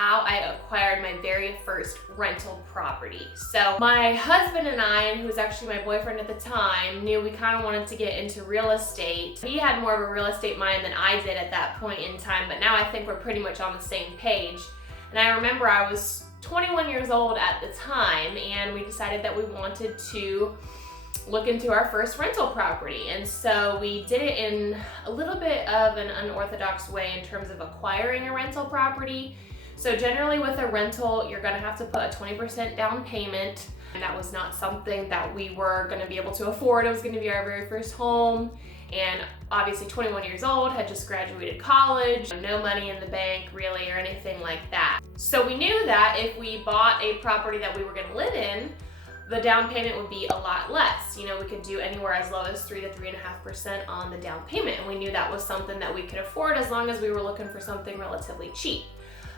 how I acquired my very first rental property. So my husband and I, who was actually my boyfriend at the time, knew we kind of wanted to get into real estate. He had more of a real estate mind than I did at that point in time, but now I think we're pretty much on the same page. And I remember I was 21 years old at the time, and we decided that we wanted to look into our first rental property. And so we did it in a little bit of an unorthodox way in terms of acquiring a rental property. So generally with a rental, you're gonna have to put a 20% down payment. And that was not something that we were gonna be able to afford. It was gonna be our very first home. And obviously 21 years old, had just graduated college, no money in the bank really or anything like that. So we knew that if we bought a property that we were gonna live in, the down payment would be a lot less. You know, we could do anywhere as low as 3 to 3.5% on the down payment. And we knew that was something that we could afford as long as we were looking for something relatively cheap.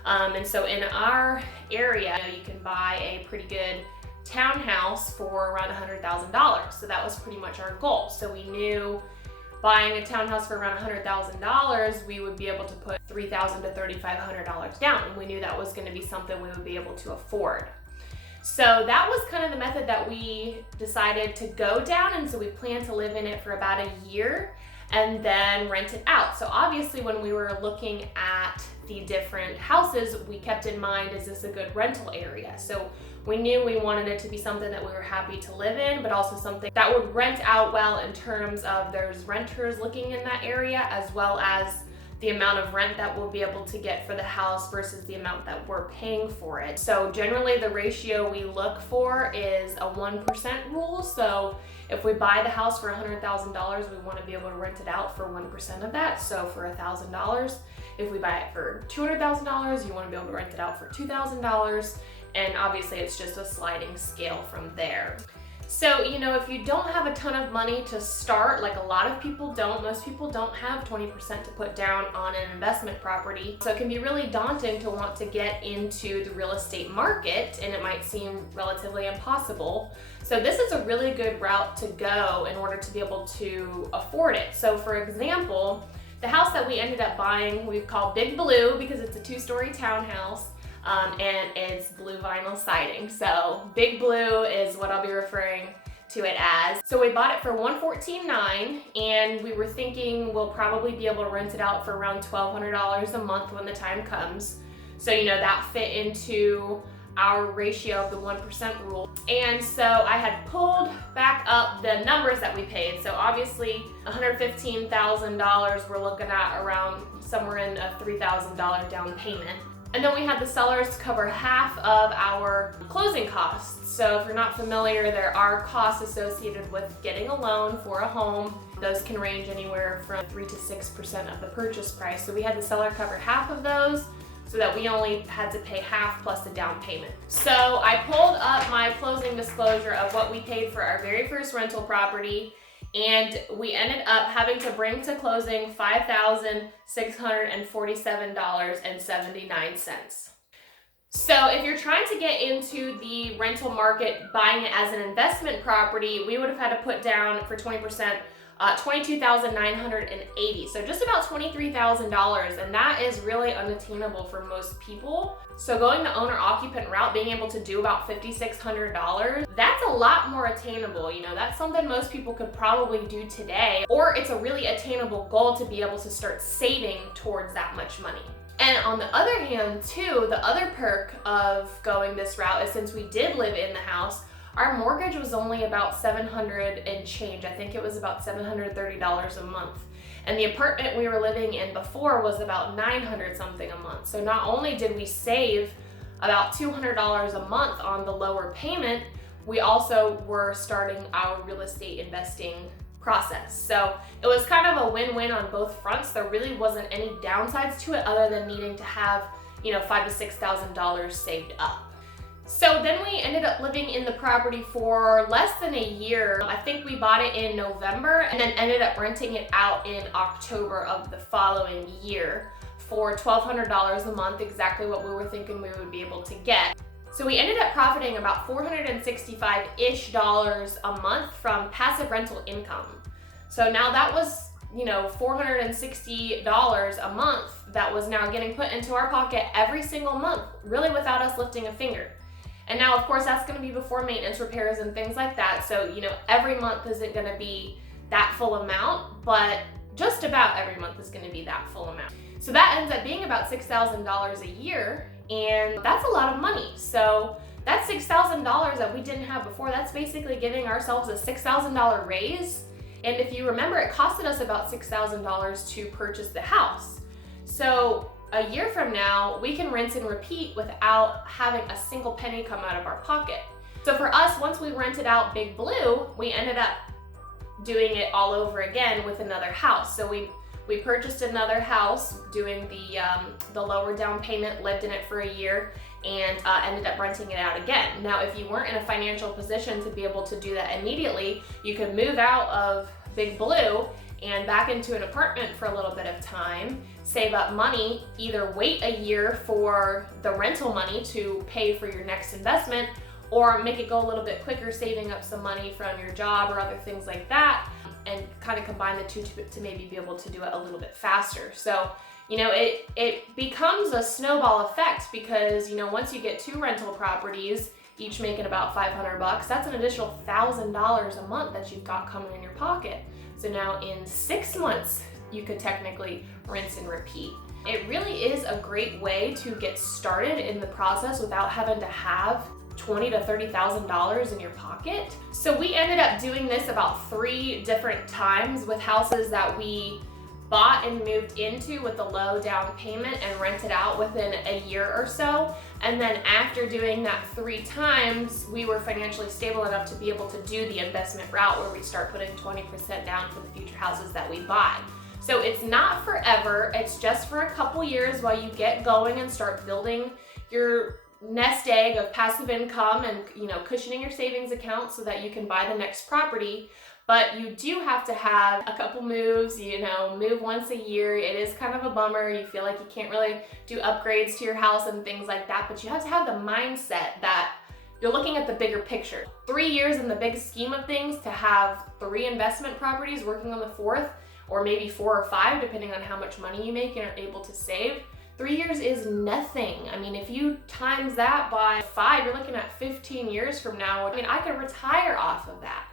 And so in our area, you can buy a pretty good townhouse for around $100,000. So that was pretty much our goal. So we knew buying a townhouse for around $100,000, we would be able to put $3,000 to $3,500 down. And we knew that was gonna be something we would be able to afford. So that was kind of the method that we decided to go down, and so we planned to live in it for about a year and then rent it out. So obviously when we were looking at the different houses, we kept in mind, is this a good rental area? So we knew we wanted it to be something that we were happy to live in, but also something that would rent out well in terms of there's renters looking in that area, as well as the amount of rent that we'll be able to get for the house versus the amount that we're paying for it. So generally the ratio we look for is a 1% rule. So if we buy the house for $100,000, we want to be able to rent it out for 1% of that. So for $1,000, if we buy it for $200,000, you want to be able to rent it out for $2,000. And obviously it's just a sliding scale from there. So, you know, if you don't have a ton of money to start, like a lot of people don't, most people don't have 20% to put down on an investment property. So it can be really daunting to want to get into the real estate market, and it might seem relatively impossible. So this is a really good route to go in order to be able to afford it. So for example, the house that we ended up buying, we've called Big Blue because it's a 2-story townhouse. And it's blue vinyl siding. So Big Blue is what I'll be referring to it as. So we bought it for $114,900, and we were thinking we'll probably be able to rent it out for around $1,200 a month when the time comes. So, you know, that fit into our ratio of the 1% rule. And so I had pulled back up the numbers that we paid. So obviously $115,000, we're looking at around somewhere in a $3,000 down payment. And then we had the sellers cover half of our closing costs. So if you're not familiar, there are costs associated with getting a loan for a home. Those can range anywhere from 3 to 6% of the purchase price. So we had the seller cover half of those so that we only had to pay half plus the down payment. So I pulled up my closing disclosure of what we paid for our very first rental property, and we ended up having to bring to closing $5,647.79. So if you're trying to get into the rental market, buying it as an investment property, we would have had to put down for 20%, $22,980. So just about $23,000, and that is really unattainable for most people. So going the owner-occupant route, being able to do about $5,600, that's a lot more attainable. You know, that's something most people could probably do today, or it's a really attainable goal to be able to start saving towards that much money. And on the other hand too, the other perk of going this route is since we did live in the house, our mortgage was only about $700 and change. I think it was about $730 a month. And the apartment we were living in before was about $900 something a month. So not only did we save about $200 a month on the lower payment, we also were starting our real estate investing process. So it was kind of a win-win on both fronts. There really wasn't any downsides to it other than needing to have, you know, $5,000 to $6,000 saved up. So then we ended up living in the property for less than a year. I think we bought it in November and then ended up renting it out in October of the following year for $1,200 a month, exactly what we were thinking we would be able to get. So we ended up profiting about $465-ish a month from passive rental income. So now that was $460 a month that was now getting put into our pocket every single month, really without us lifting a finger. And now, of course, that's going to be before maintenance, repairs, and things like that. So, every month isn't going to be that full amount, but just about every month is going to be that full amount. So that ends up being about $6,000 a year, and that's a lot of money. So that $6,000 that we didn't have before, that's basically giving ourselves a $6,000 raise. And if you remember, it costed us about $6,000 to purchase the house. So a year from now, we can rinse and repeat without having a single penny come out of our pocket. So for us, once we rented out Big Blue, we ended up doing it all over again with another house. So we purchased another house, doing the lower down payment, lived in it for a year, and ended up renting it out again. Now, if you weren't in a financial position to be able to do that immediately, you could move out of Big Blue and back into an apartment for a little bit of time, save up money, either wait a year for the rental money to pay for your next investment, or make it go a little bit quicker, saving up some money from your job or other things like that, and kind of combine the two to maybe be able to do it a little bit faster. So, it becomes a snowball effect because, once you get 2 rental properties, each making about $500, that's an additional $1,000 a month that you've got coming in your pocket. So now in 6 months, you could technically rinse and repeat. It really is a great way to get started in the process without having to have $20,000 to $30,000 in your pocket. So we ended up doing this about 3 different times with houses that we bought and moved into with a low down payment and rented out within a year or so. And then after doing that 3 times, we were financially stable enough to be able to do the investment route where we start putting 20% down for the future houses that we buy. So it's not forever, it's just for a couple years while you get going and start building your nest egg of passive income and cushioning your savings account so that you can buy the next property. But you do have to have a couple moves, move once a year. It is kind of a bummer. You feel like you can't really do upgrades to your house and things like that, but you have to have the mindset that you're looking at the bigger picture. 3 years in the big scheme of things to have 3 investment properties, working on the 4th, or maybe 4 or 5, depending on how much money you make and are able to save. 3 years is nothing. I mean, if you times that by 5, you're looking at 15 years from now. I could retire off of that.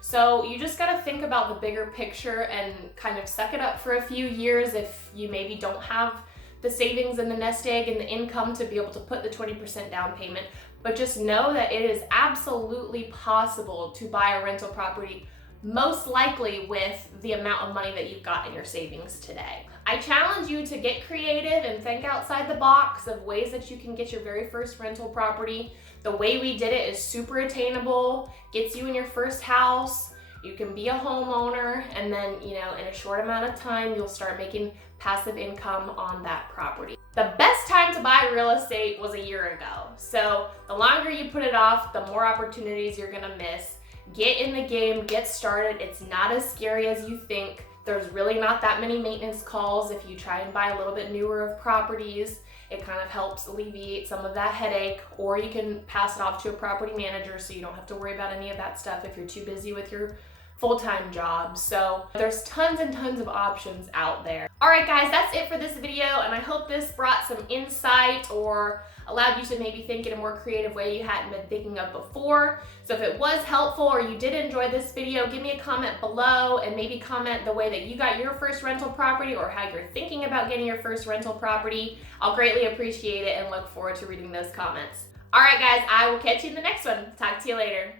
So you just gotta think about the bigger picture and kind of suck it up for a few years if you maybe don't have the savings and the nest egg and the income to be able to put the 20% down payment. But just know that it is absolutely possible to buy a rental property, most likely with the amount of money that you've got in your savings today. I challenge you to get creative and think outside the box of ways that you can get your very first rental property. The way we did it is super attainable, gets you in your first house. You can be a homeowner, and then, in a short amount of time, you'll start making passive income on that property. The best time to buy real estate was a year ago. So the longer you put it off, the more opportunities you're gonna miss. Get in the game, get started. It's not as scary as you think. There's really not that many maintenance calls if you try and buy a little bit newer of properties. It kind of helps alleviate some of that headache, or you can pass it off to a property manager so you don't have to worry about any of that stuff if you're too busy with your full-time job. So there's tons and tons of options out there. All right, guys, that's it for this video, and I hope this brought some insight or allowed you to maybe think in a more creative way you hadn't been thinking of before. So if it was helpful or you did enjoy this video, give me a comment below and maybe comment the way that you got your first rental property or how you're thinking about getting your first rental property. I'll greatly appreciate it and look forward to reading those comments. All right, guys, I will catch you in the next one. Talk to you later.